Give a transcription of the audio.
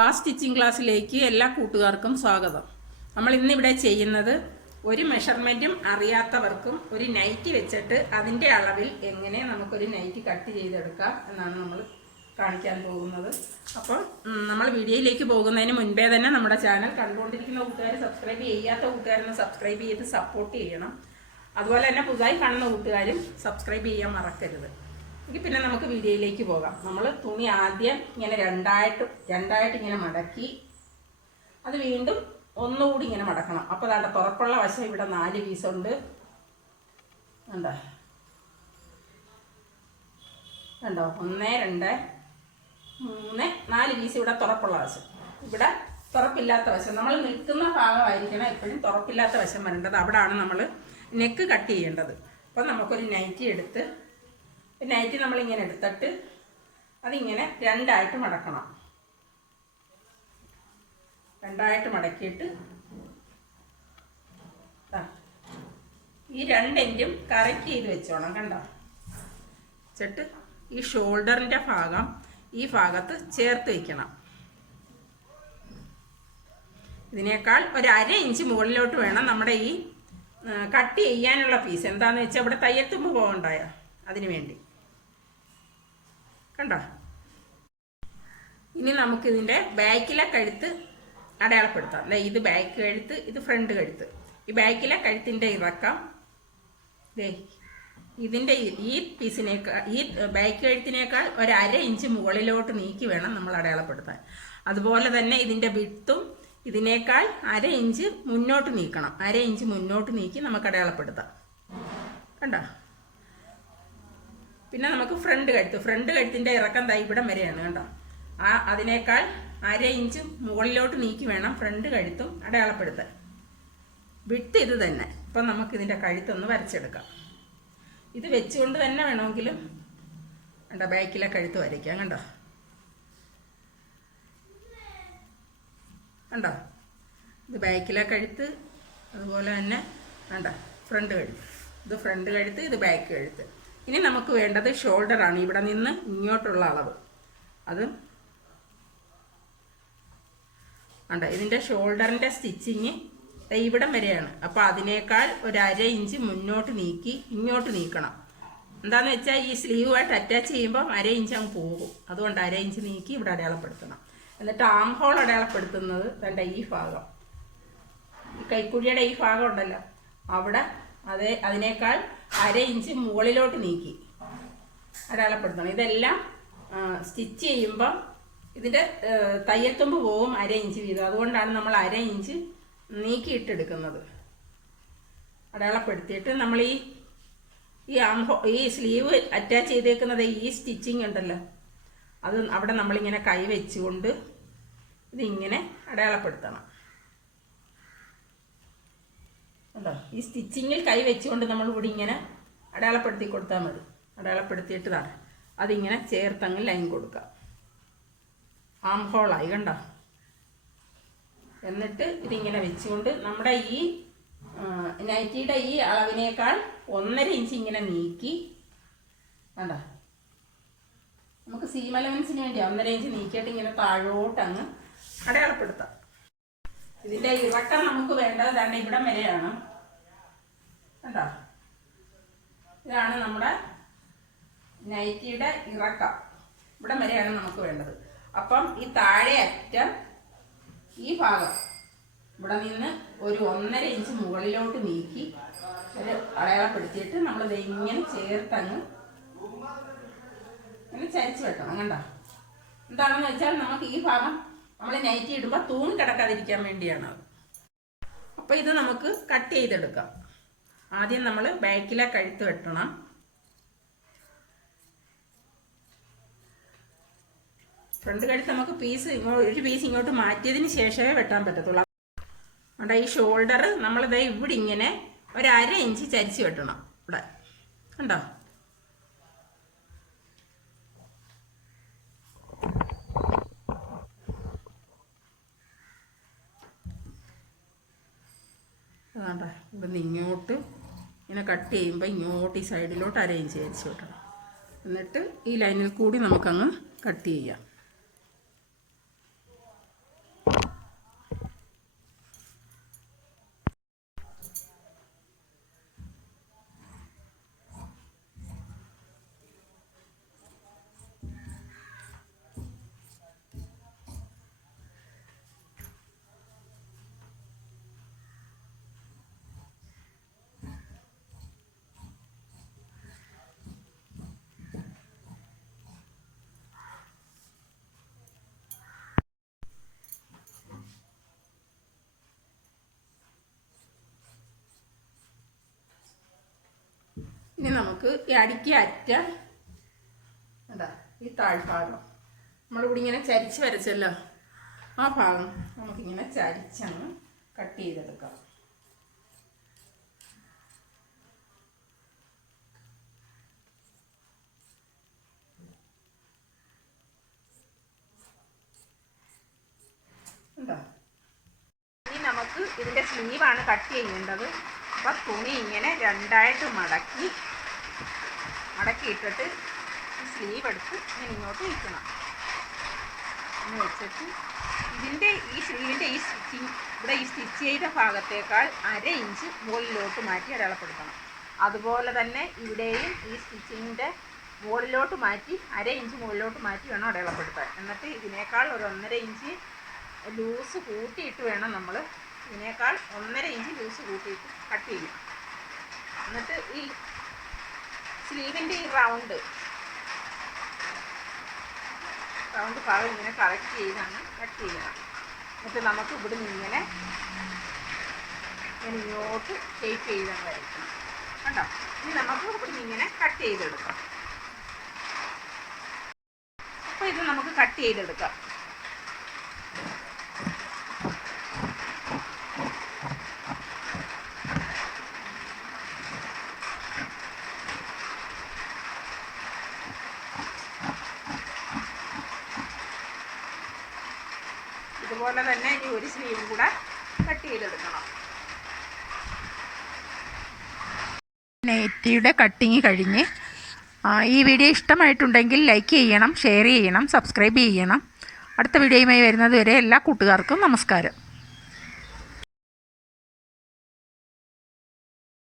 സാ സ്റ്റിച്ചിങ് ക്ലാസ്സിലേക്ക് എല്ലാ കൂട്ടുകാർക്കും സ്വാഗതം. നമ്മൾ ഇന്നിവിടെ ചെയ്യുന്നത് ഒരു മെഷർമെൻറ്റും അറിയാത്തവർക്കും ഒരു നൈറ്റി വെച്ചിട്ട് അതിൻ്റെ അളവിൽ എങ്ങനെ നമുക്കൊരു നൈറ്റി കട്ട് ചെയ്തെടുക്കാം എന്നാണ് നമ്മൾ കാണിക്കാൻ പോകുന്നത്. അപ്പോൾ നമ്മൾ വീഡിയോയിലേക്ക് പോകുന്നതിന് മുൻപേ തന്നെ നമ്മുടെ ചാനൽ കണ്ടുകൊണ്ടിരിക്കുന്ന കൂട്ടുകാർ സബ്സ്ക്രൈബ് ചെയ്യാത്ത കൂട്ടുകാരൊന്ന് സബ്സ്ക്രൈബ് ചെയ്ത് സപ്പോർട്ട് ചെയ്യണം. അതുപോലെ തന്നെ പുതുതായി കാണുന്ന കൂട്ടുകാരും സബ്സ്ക്രൈബ് ചെയ്യാൻ മറക്കരുത്. എങ്കിൽ പിന്നെ നമുക്ക് വീഡിയോയിലേക്ക് പോകാം. നമ്മൾ തുണി ആദ്യം ഇങ്ങനെ രണ്ടായിട്ട് ഇങ്ങനെ മടക്കി അത് വീണ്ടും ഒന്നുകൂടി ഇങ്ങനെ മടക്കണം. അപ്പോൾ അതാണ്ട് തുറപ്പുള്ള വശം ഇവിടെ 4 പീസുണ്ട്. കണ്ടോ 1 2 3 4 പീസ് ഇവിടെ തുറപ്പുള്ള വശം. ഇവിടെ തുറപ്പില്ലാത്ത വശം നമ്മൾ നിൽക്കുന്ന ഭാഗമായിരിക്കണം എപ്പോഴും തുറപ്പില്ലാത്ത വശം വരേണ്ടത്. അവിടെയാണ് നമ്മൾ നെക്ക് കട്ട് ചെയ്യേണ്ടത്. അപ്പം നമുക്കൊരു നൈറ്റി എടുത്ത് നൈറ്റി നമ്മളിങ്ങനെ എടുത്തിട്ട് അതിങ്ങനെ രണ്ടായിട്ട് മടക്കണം. രണ്ടായിട്ട് മടക്കിയിട്ട് ഈ 2 എൻഡും കറക്റ്റ് ചെയ്ത് വെച്ചോണം. കണ്ടോ വെച്ചിട്ട് ഈ ഷോൾഡറിൻ്റെ ഭാഗം ഈ ഭാഗത്ത് ചേർത്ത് വയ്ക്കണം. ഇതിനേക്കാൾ ഒരു 1/2 ഇഞ്ച് മുകളിലോട്ട് വേണം നമ്മുടെ ഈ കട്ട് ചെയ്യാനുള്ള പീസ്. എന്താണെന്ന് വെച്ചാൽ ഇവിടെ തയ്യൽത്തുമ്പ് പോകണ്ടായോ അതിന് വേണ്ടി. കണ്ടോ ഇനി നമുക്കിതിൻ്റെ ബാക്കിലെ കഴുത്ത് അടയാളപ്പെടുത്താം. ഇത് ബാക്ക് കഴുത്ത്, ഇത് ഫ്രണ്ട് കഴുത്ത്. ഈ ബാക്കിലെ കഴുത്തിൻ്റെ ഇറക്കം ഇതിൻ്റെ ഈ പീസിനേക്കാൾ ഈ ബാക്ക് കഴുത്തിനേക്കാൾ ഒരു 1/2 ഇഞ്ച് മുകളിലോട്ട് നീക്കി വേണം നമ്മൾ അടയാളപ്പെടുത്താൻ. അതുപോലെ തന്നെ ഇതിൻ്റെ വിട്ടും ഇതിനേക്കാൾ 1/2 ഇഞ്ച് മുന്നോട്ട് നീക്കണം. 1/2 ഇഞ്ച് മുന്നോട്ട് നീക്കി നമുക്ക് അടയാളപ്പെടുത്താം. കണ്ടോ പിന്നെ നമുക്ക് ഫ്രണ്ട് കഴുത്തിൻ്റെ ഇറക്കം ഇവിടം വരെയാണ്. കണ്ടോ അതിനേക്കാൾ 1/2 ഇഞ്ച് മുകളിലോട്ട് നീക്കി വേണം ഫ്രണ്ട് കഴുത്തും അടയാളപ്പെടുത്താൻ. വിട്ട് ഇത് തന്നെ. ഇപ്പം നമുക്കിതിൻ്റെ കഴുത്തൊന്ന് വരച്ചെടുക്കാം. ഇത് വെച്ചുകൊണ്ട് തന്നെ വേണമെങ്കിലും കണ്ടോ ബാക്കിലെ കഴുത്ത് വരയ്ക്കാം. കണ്ടോ ഇത് ബാക്കിലെ കഴുത്ത്, അതുപോലെ തന്നെ കണ്ടോ ഫ്രണ്ട് കഴുത്ത്. ഇത് ഫ്രണ്ട് കഴുത്ത്, ഇത് ബാക്ക് കഴുത്ത്. ഇനി നമുക്ക് വേണ്ടത് ഷോൾഡറാണ്. ഇവിടെ നിന്ന് ഇങ്ങോട്ടുള്ള അളവ് അത് കണ്ടോ ഇതിൻ്റെ ഷോൾഡറിൻ്റെ സ്റ്റിച്ചിങ് ഇവിടം വരെയാണ്. അപ്പോൾ അതിനേക്കാൾ ഒരു 1/2 ഇഞ്ച് മുന്നോട്ട് നീക്കി ഇങ്ങോട്ട് നീക്കണം. എന്താണെന്ന് വെച്ചാൽ ഈ സ്ലീവുമായിട്ട് അറ്റാച്ച് ചെയ്യുമ്പോൾ 1/2 ഇഞ്ച് അങ്ങ് പോകും. അതുകൊണ്ട് 1/2 ഇഞ്ച് നീക്കി ഇവിടെ അടയാളപ്പെടുത്തണം. എന്നിട്ട് ആം ഹോൾ അടയാളപ്പെടുത്തുന്നത് വേണ്ട ഈ ഭാഗം, ഈ കൈക്കുഴിയുടെ ഈ ഭാഗം ഉണ്ടല്ലോ അവിടെ അതിനേക്കാൾ 1/2 ഇഞ്ച് മുകളിലോട്ട് നീക്കി അടയാളപ്പെടുത്തണം. ഇതെല്ലാം സ്റ്റിച്ച് ചെയ്യുമ്പം ഇതിൻ്റെ തയ്യൽത്തുമ്പ് പോകും 1/2 ഇഞ്ച് വീതം. അതുകൊണ്ടാണ് നമ്മൾ 1/2 ഇഞ്ച് നീക്കിയിട്ടെടുക്കുന്നത്. അടയാളപ്പെടുത്തിയിട്ട് നമ്മൾ ഈ സ്ലീവ് അറ്റാച്ച് ചെയ്തേക്കുന്നത് ഈ സ്റ്റിച്ചിങ് ഉണ്ടല്ലോ അത് അവിടെ നമ്മളിങ്ങനെ കൈ വെച്ചുകൊണ്ട് ഇതിങ്ങനെ അടയാളപ്പെടുത്തണം. കണ്ടോ ഈ സ്റ്റിച്ചിങ്ങിൽ കൈ വെച്ചുകൊണ്ട് നമ്മൾ ഇവിടെ ഇങ്ങനെ അടയാളപ്പെടുത്തി കൊടുത്താൽ മതി. അടയാളപ്പെടുത്തിയിട്ട് അതിങ്ങനെ ചേർത്തങ്ങ് ലൈൻ കൊടുക്കാം. ആം ഹോളായി. കണ്ടോ എന്നിട്ട് ഇതിങ്ങനെ വെച്ചുകൊണ്ട് നമ്മുടെ ഈ നൈറ്റിയുടെ ഈ അളവിനേക്കാൾ 1.5 ഇഞ്ച് ഇങ്ങനെ നീക്കി കണ്ടോ നമുക്ക് സീം അലവൻസിന് വേണ്ടി 1.5 ഇഞ്ച് നീക്കിയിട്ട് ഇങ്ങനെ താഴോട്ടങ്ങ് അടയാളപ്പെടുത്താം. ഇതിൻ്റെ ഇറക്കം നമുക്ക് വേണ്ടത് ഇവിടം വരെയാണ്. കണ്ടോ ഇതാണ് നമ്മുടെ നൈറ്റിയുടെ ഇറക്കം. ഇവിടം വരെയാണ് നമുക്ക് വേണ്ടത്. അപ്പം ഈ താഴെ അറ്റം ഈ ഭാഗം ഇവിടെ നിന്ന് ഒരു 1.5 ഇഞ്ച് മുകളിലോട്ട് നീക്കി ഒരു അടയാളപ്പെടുത്തിയിട്ട് നമ്മൾ ഇങ്ങനെ ചേർത്തങ്ങ് ഇങ്ങനെ ചരിച്ച് വെക്കണം. കണ്ടോ എന്താണെന്ന് വെച്ചാൽ നമുക്ക് ഈ ഭാഗം നമ്മൾ നൈറ്റി ഇടുമ്പോൾ തൂങ്ങി കിടക്കാതിരിക്കാൻ വേണ്ടിയാണ്. അപ്പോൾ ഇത് നമുക്ക് കട്ട് ചെയ്തെടുക്കാം. ആദ്യം നമ്മൾ ബാക്കിലെ കഴുത്ത് വെട്ടണം. ഫ്രണ്ട് കഴുത്ത് നമുക്ക് ഒരു പീസ് ഇങ്ങോട്ട് മാറ്റിയതിന് ശേഷമേ വെട്ടാൻ പറ്റത്തുള്ളൂ. അതുകൊണ്ട് ഈ ഷോൾഡർ നമ്മളിത് ഇവിടെ ഇങ്ങനെ ഒരു 1/2 ഇഞ്ച് ചരിച്ച് വെട്ടണം. ഇവിടെ കണ്ടോ അതാണ്ട ഇവിടുന്ന് ഇങ്ങോട്ട് ഇങ്ങനെ കട്ട് ചെയ്യുമ്പോൾ ഇങ്ങോട്ട് ഈ സൈഡിലോട്ട് 1/2 ഇഞ്ച് ചരിച്ച് വെട്ടണം. എന്നിട്ട് ഈ ലൈനിൽ കൂടി നമുക്കങ്ങ് കട്ട് ചെയ്യാം. ഇനി നമുക്ക് ഈ അടിക്ക് അറ്റ എന്താ ഈ താഴ്ഭാഗം നമ്മളിവിടെ ഇങ്ങനെ ചരിച്ച് വരച്ചല്ലോ, ആ ഭാഗം നമുക്കിങ്ങനെ ചരിച്ചങ്ങ് കട്ട് ചെയ്തെടുക്കാം. ഉണ്ടോ? ഇനി നമുക്ക് ഇതിൻ്റെ സ്ലീവാണ് കട്ട് ചെയ്യേണ്ടത്. അപ്പം തുണി ഇങ്ങനെ രണ്ടായിട്ട് മടക്കിയിട്ടിട്ട് സ്ലീവ് എടുത്ത് ഇങ്ങനെ ഇങ്ങോട്ട് വയ്ക്കണം. എന്ന് വെച്ചിട്ട് ഇതിൻ്റെ ഈ സ്ലീവിൻ്റെ ഈ സ്റ്റിച്ചിങ് ഇവിടെ ഈ സ്റ്റിച്ച് ചെയ്ത ഭാഗത്തേക്കാൾ 1/2 ഇഞ്ച് മുകളിലോട്ട് മാറ്റി അടയാളപ്പെടുത്തണം. അതുപോലെ തന്നെ ഇവിടെയും ഈ സ്റ്റിച്ചിങ്ങിൻ്റെ മുകളിലോട്ട് മാറ്റി 1/2 ഇഞ്ച് മുകളിലോട്ട് മാറ്റി വേണം അടയാളപ്പെടുത്താൻ. എന്നിട്ട് ഇതിനേക്കാൾ ഒരു 1.5 ഇഞ്ച് ലൂസ് കൂട്ടിയിട്ട് വേണം നമ്മൾ ഇതിനേക്കാൾ 1.5 ഇഞ്ച് ലൂസ് കൂട്ടിയിട്ട് കട്ട് ചെയ്യും. എന്നിട്ട് ഈ സ്ലീവിൻ്റെ ഈ റൗണ്ട് ഭാഗം ഇങ്ങനെ കറക്റ്റ് ചെയ്താണ് കട്ട് ചെയ്യണം. എന്നിട്ട് നമുക്ക് ഇവിടെ നിന്ന് ഇങ്ങനെ ഇങ്ങോട്ട് ഷേപ്പ് ചെയ്താണ് വരയ്ക്കണം. കണ്ടോ? ഇനി നമുക്ക് ഇവിടെ നിന്ന് ഇങ്ങനെ കട്ട് ചെയ്തെടുക്കാം. അപ്പോൾ ഇത് നമുക്ക് കട്ട് ചെയ്തെടുക്കാം. ഇതുപോലെ തന്നെ ഇനി ഒരു സ്ലീവും കൂടെ കട്ട് ചെയ്തെടുക്കണം. നൈറ്റിയുടെ കട്ടിങ് കഴിഞ്ഞ്. ഈ വീഡിയോ ഇഷ്ടമായിട്ടുണ്ടെങ്കിൽ ലൈക്ക് ചെയ്യണം, ഷെയർ ചെയ്യണം, സബ്സ്ക്രൈബ് ചെയ്യണം. അടുത്ത വീഡിയോയുമായി വരുന്നത് വരെ എല്ലാ കൂട്ടുകാർക്കും നമസ്കാരം.